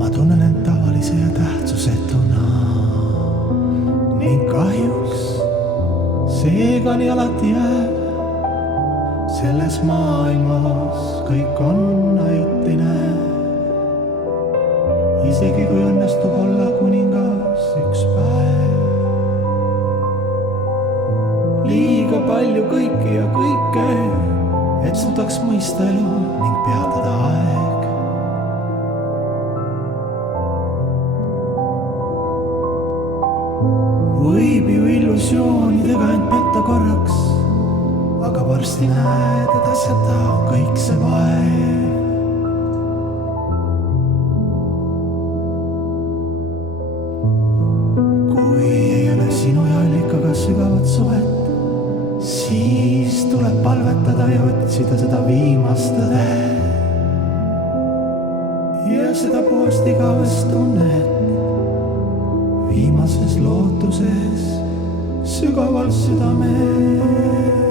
ma tunnen end tavalise ja tähtsusetuna ning kahjuks seega nii alati jääb. Selles maailmas kõik on ajutine, isegi kui õnnestub olla kuningas üks päev. Liiga palju kõiki ja kõike, et suudaks mõista elu ning peatada aeg. Võib ju illusioonidega end petta korraks, aga varsti näed, et asjata on kõik see vaev. Kui ei ole sinu ja allikaga sügavat suhet, siis tuleb palvetada ja otsida seda viimast tõde ja seda puhast igavest tunnet viimases lootuses sügaval südames.